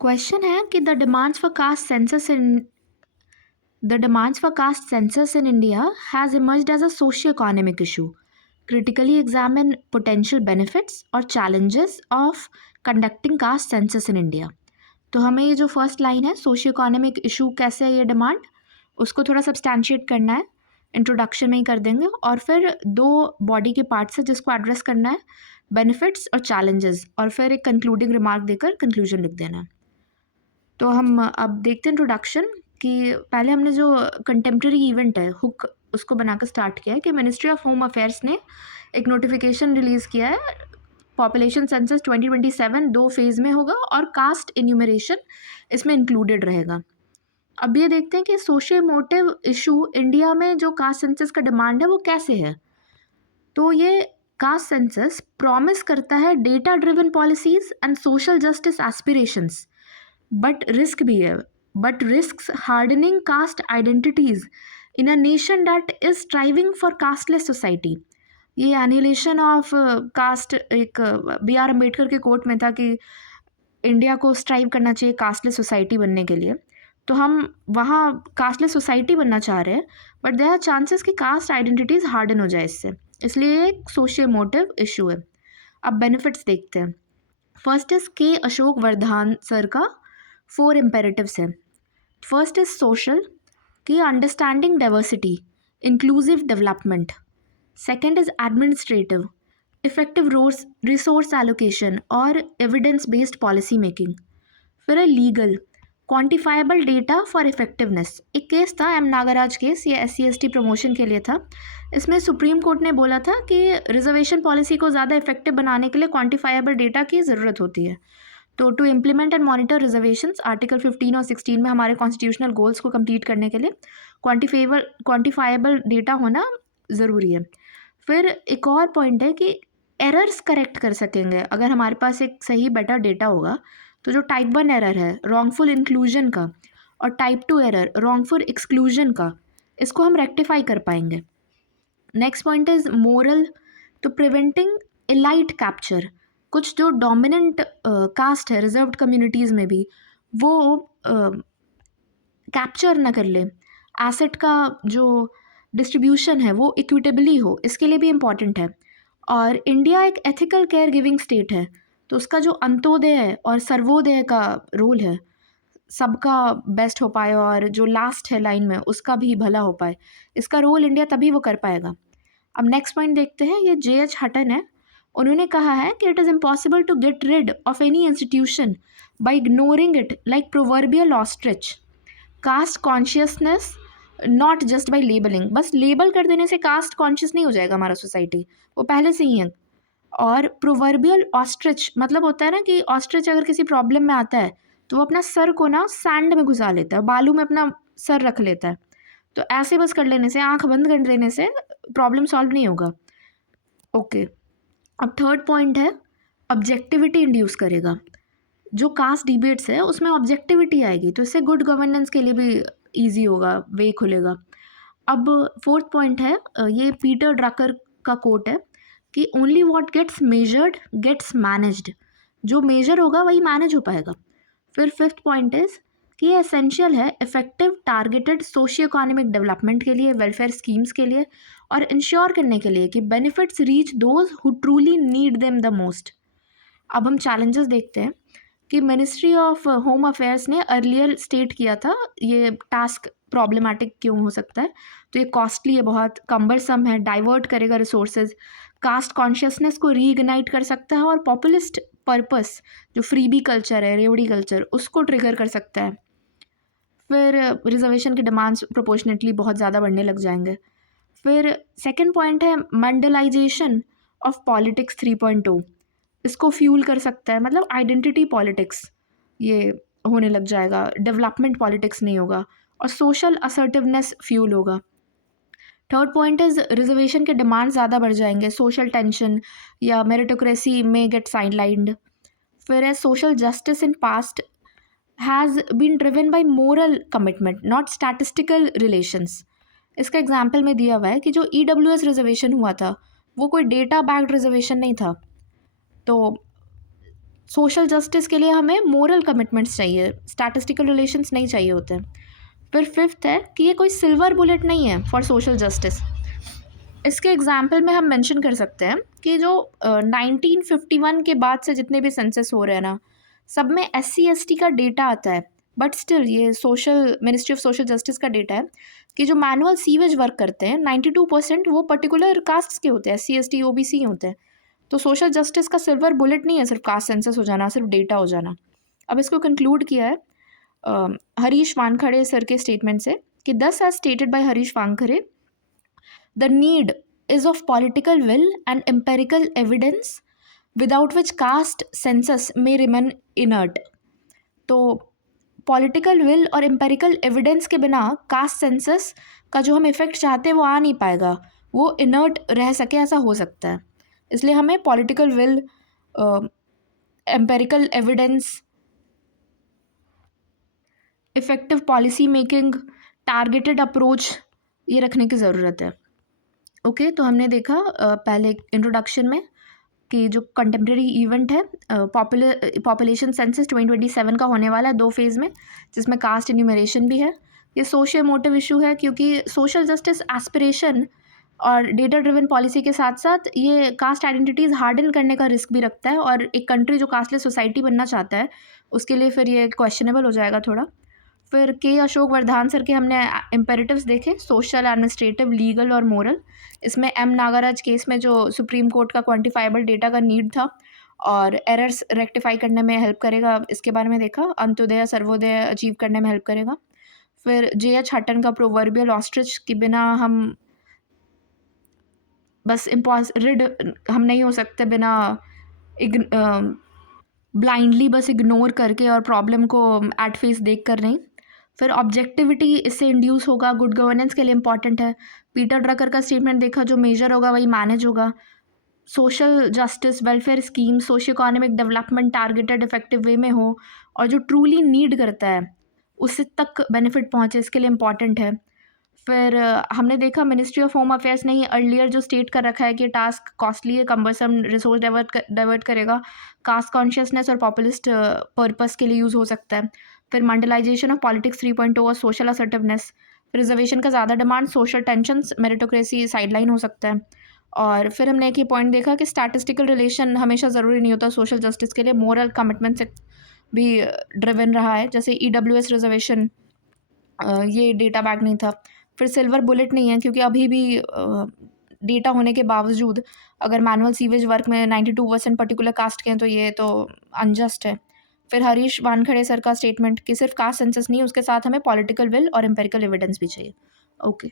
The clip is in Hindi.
क्वेश्चन है कि the demands for caste census in India has emerged as a socio-economic issue. Critically examine potential benefits or challenges of conducting caste census in India. तो हमें ये जो फर्स्ट लाइन है सोशियो इकोनॉमिक इशू कैसे है ये डिमांड, उसको थोड़ा सब्सटैंशिएट करना है, इंट्रोडक्शन में ही कर देंगे और फिर दो बॉडी के पार्ट्स है जिसको एड्रेस करना है, बेनिफिट्स और चैलेंजेस, और फिर एक कंक्लूडिंग रिमार्क देकर कंक्लूजन लिख देना है। तो हम अब देखते हैं इंट्रोडक्शन कि पहले हमने जो कंटेम्प्रेरी इवेंट है हुक उसको बनाकर स्टार्ट किया है कि मिनिस्ट्री ऑफ होम अफेयर्स ने एक नोटिफिकेशन रिलीज़ किया है। पॉपुलेशन सेंसस 2027 दो फेज़ में होगा और कास्ट इन्यूमरेशन इसमें इंक्लूडेड रहेगा। अब ये देखते हैं कि सोशियो मोटिव इशू इंडिया में जो कास्ट सेंसस का डिमांड है वो कैसे है। तो ये कास्ट सेंसस प्रॉमिस करता है data driven policies and social justice aspirations, but risk भी है, but risk hardening caste identities in a nation that is striving for casteless society. ये एनिलेशन ऑफ कास्ट एक बी आर अम्बेडकर के कोट में था कि इंडिया को स्ट्राइव करना चाहिए कास्टलेस सोसाइटी बनने के लिए, तो हम वहाँ कास्टलेस सोसाइटी बनना चाह रहे हैं, बट देयर आर चांसेस कि कास्ट आइडेंटिटीज़ हार्डन हो जाए इससे, इसलिए ये एक सोशियो मोटिव इशू है। अब बेनिफिट्स देखते हैं। फर्स्ट इज के अशोक वर्धान सर का 4 इम्पेरेटिव्स है। फर्स्ट इज सोशल कि understanding diversity, inclusive development. Second is administrative, effective resource allocation और एविडेंस बेस्ड पॉलिसी मेकिंग। फिर है legal, quantifiable data for effectiveness. एक केस था एम नागराज केस, ये SC/ST प्रमोशन के लिए था। इसमें सुप्रीम कोर्ट ने बोला था कि रिजर्वेशन पॉलिसी को ज़्यादा इफेक्टिव बनाने के लिए क्वान्टिफाइबल डेटा की ज़रूरत होती है। तो to implement and monitor reservations, article 15 और 16 में हमारे कॉन्स्टिट्यूशनल गोल्स को कंप्लीट करने के लिए क्वान्टिफाइबल डेटा होना ज़रूरी है। फिर एक और पॉइंट है कि एरर्स करेक्ट कर सकेंगे अगर हमारे पास एक सही बेटर डेटा होगा। तो जो टाइप 1 एरर है रॉन्गफुल इंक्लूजन का और टाइप 2 एरर रॉन्गफुल एक्सक्लूजन का, इसको हम रेक्टिफाई कर पाएंगे। नेक्स्ट पॉइंट इज मोरल, तो प्रिवेंटिंग एलाइट कैप्चर। कुछ जो डोमिनेंट कास्ट है रिजर्व्ड कम्युनिटीज़ में भी वो कैप्चर ना कर ले, एसेट का जो डिस्ट्रीब्यूशन है वो इक्विटेबली हो, इसके लिए भी इम्पॉर्टेंट है। और इंडिया एक एथिकल केयर गिविंग स्टेट है, तो उसका जो अंत्योदय और सर्वोदय का रोल है, सबका बेस्ट हो पाए और जो लास्ट है लाइन में उसका भी भला हो पाए, इसका रोल इंडिया तभी वो कर पाएगा। अब नेक्स्ट पॉइंट देखते हैं, ये JH हटन है। उन्होंने कहा है कि it is impossible to get rid of any institution by ignoring it like proverbial ostrich. Caste consciousness not just by labelling, बस लेबल कर देने से कास्ट कॉन्शियस नहीं हो जाएगा हमारा सोसाइटी, वो पहले से ही है। और प्रोवर्बियल ऑस्ट्रिच मतलब होता है ना कि ऑस्ट्रिच अगर किसी प्रॉब्लम में आता है तो वो अपना सर को ना सैंड में घुसा लेता है, बालू में अपना सर रख लेता है। तो ऐसे बस कर लेने से, आंख बंद कर देने से प्रॉब्लम सॉल्व नहीं होगा। ओके, अब थर्ड पॉइंट है ऑब्जेक्टिविटी इंड्यूस करेगा। जो कास्ट डिबेट्स है उसमें ऑब्जेक्टिविटी आएगी तो इससे गुड गवर्नेंस के लिए भी ईजी होगा, वे खुलेगा। अब फोर्थ पॉइंट है, ये पीटर ड्रकर का कोट है कि only what gets measured gets managed. जो मेजर होगा वही मैनेज हो पाएगा। फिर फिफ्थ पॉइंट इज कि ये एसेंशियल है effective targeted socio economic development के लिए, वेलफेयर स्कीम्स के लिए, और इंश्योर करने के लिए कि benefits reach those who truly need them the most. अब हम चैलेंजेस देखते हैं कि मिनिस्ट्री ऑफ होम अफेयर्स ने अर्लियर स्टेट किया था ये टास्क प्रॉब्लमेटिक क्यों हो सकता है, तो ये कॉस्टली है, बहुत कम्बरसम है, डाइवर्ट करेगा रिसोर्सेज, कास्ट कॉन्शियसनेस को रीइग्नाइट कर सकता है और पॉपुलिस्ट पर्पस जो फ्रीबी कल्चर है, रेवड़ी कल्चर, उसको ट्रिगर कर सकता है। फिर रिजर्वेशन के डिमांड्स प्रोपोर्शनेटली बहुत ज़्यादा बढ़ने लग जाएंगे। फिर सेकेंड पॉइंट है मंडलाइजेशन ऑफ पॉलिटिक्स 3.2, इसको फ्यूल कर सकता है, मतलब आइडेंटिटी पॉलिटिक्स ये होने लग जाएगा, डेवलपमेंट पॉलिटिक्स नहीं होगा, और सोशल असर्टिवनेस फ्यूल होगा। थर्ड पॉइंट इज रिजर्वेशन के डिमांड ज़्यादा बढ़ जाएंगे, सोशल टेंशन या मेरिटोक्रेसी में गेट साइडलाइंड। फिर है social justice in past has been driven by moral commitment not statistical relations. इसका एग्जाम्पल में दिया हुआ है कि जो EWS रिजर्वेशन हुआ था वो कोई डेटा बैक्ड रिजर्वेशन नहीं था, तो सोशल जस्टिस के लिए हमें मोरल कमिटमेंट्स चाहिए, स्टैटिस्टिकल रिलेशंस नहीं चाहिए होते हैं। फिर फिफ्थ है कि ये कोई सिल्वर बुलेट नहीं है फॉर सोशल जस्टिस। इसके एग्जाम्पल में हम मेंशन कर सकते हैं कि जो 1951 के बाद से जितने भी सेंसस हो रहे हैं ना, सब में SC ST का डेटा आता है, बट स्टिल ये social ministry of social justice का डेटा है कि जो मैनुअल सीवेज वर्क करते हैं 92% वो पर्टिकुलर कास्ट के होते हैं, SC ST OBC होते हैं। तो सोशल जस्टिस का सिल्वर बुलेट नहीं है सिर्फ कास्ट सेंसस हो जाना, सिर्फ डेटा हो जाना। अब इसको कंक्लूड किया है हरीश वानखड़े सर के स्टेटमेंट से कि thus as stated by Harish Wankhede the need is of political will and empirical evidence without which caste census may remain inert। तो पॉलिटिकल विल और एम्पेरिकल एविडेंस के बिना कास्ट सेंसस का जो हम इफेक्ट चाहते हैं वो आ नहीं पाएगा, वो इनर्ट रह सके, ऐसा हो सकता है। इसलिए हमें political will, empirical evidence, effective policy making, targeted approach ये रखने की ज़रूरत है। ओके तो हमने देखा पहले इंट्रोडक्शन में कि जो कंटेम्प्रेरी इवेंट है पॉपुलेशन सेंसस 2027 का होने वाला है 2 फेज़ में, जिसमें कास्ट इन्यूमरेशन भी है। ये सोशियो मोटिव इशू है क्योंकि सोशल जस्टिस एस्पिरेशन और डेटा ड्रिवन पॉलिसी के साथ साथ ये कास्ट आइडेंटिटीज़ हार्डन करने का रिस्क भी रखता है, और एक कंट्री जो कास्टलेस सोसाइटी बनना चाहता है उसके लिए फिर ये क्वेश्चनेबल हो जाएगा थोड़ा। फिर के अशोक वर्धान सर के हमने इम्पेरेटिव्स देखे, सोशल, एडमिनिस्ट्रेटिव, लीगल और मोरल। इसमें M नागराज केस में जो सुप्रीम कोर्ट का क्वांटिफाइबल डेटा का नीड था और एरर्स रेक्टिफाई करने में हेल्प करेगा, इसके बारे में देखा। अंत्योदय सर्वोदय अचीव करने में हेल्प करेगा। फिर JH हटन का प्रोवर्बियल ऑस्ट्रिच के बिना हम बस रिड हम नहीं हो सकते बिना ब्लाइंडली बस इग्नोर करके और प्रॉब्लम को एट फेस देख कर नहीं। फिर ऑब्जेक्टिविटी इससे इंड्यूस होगा, गुड गवर्नेंस के लिए इंपॉर्टेंट है। पीटर ड्रकर का स्टेटमेंट देखा, जो मेजर होगा वही मैनेज होगा। Social justice, welfare scheme, socio economic development targeted effective way में हो और जो ट्रूली नीड करता है उससे तक बेनिफिट पहुँचे, इसके लिए इम्पॉर्टेंट है। फिर हमने देखा मिनिस्ट्री ऑफ होम अफेयर्स ने ये अर्लियर जो स्टेट कर रखा है कि टास्क कॉस्टली है, कम्बरसम, रिसोर्स डाइवर्ट करेगा, कास्ट कॉन्शियसनेस और पॉपुलिस्ट पर्पस के लिए यूज़ हो सकता है। फिर मंडलाइजेशन ऑफ पॉलिटिक्स 3.0 और सोशल असर्टिवनेस, रिजर्वेशन का ज़्यादा demand, social tensions, meritocracy sideline हो सकता है। और फिर हमने एक ही पॉइंट देखा कि स्टैटिस्टिकल रिलेशन हमेशा ज़रूरी नहीं होता सोशल जस्टिस के लिए, मोरल कमिटमेंट से भी ड्रिवन रहा है। जैसे EWS रिजर्वेशन, ये डेटा बैक नहीं था। फिर सिल्वर बुलेट नहीं है क्योंकि अभी भी डेटा होने के बावजूद अगर मैनुअल सीवेज वर्क में 92% पर्टिकुलर कास्ट के हैं तो ये तो अनजस्ट है। फिर हरीश वानखड़े सर का स्टेटमेंट कि सिर्फ कास्ट सेंसस नहीं, उसके साथ हमें पॉलिटिकल विल और एम्पेरिकल एविडेंस भी चाहिए। ओके।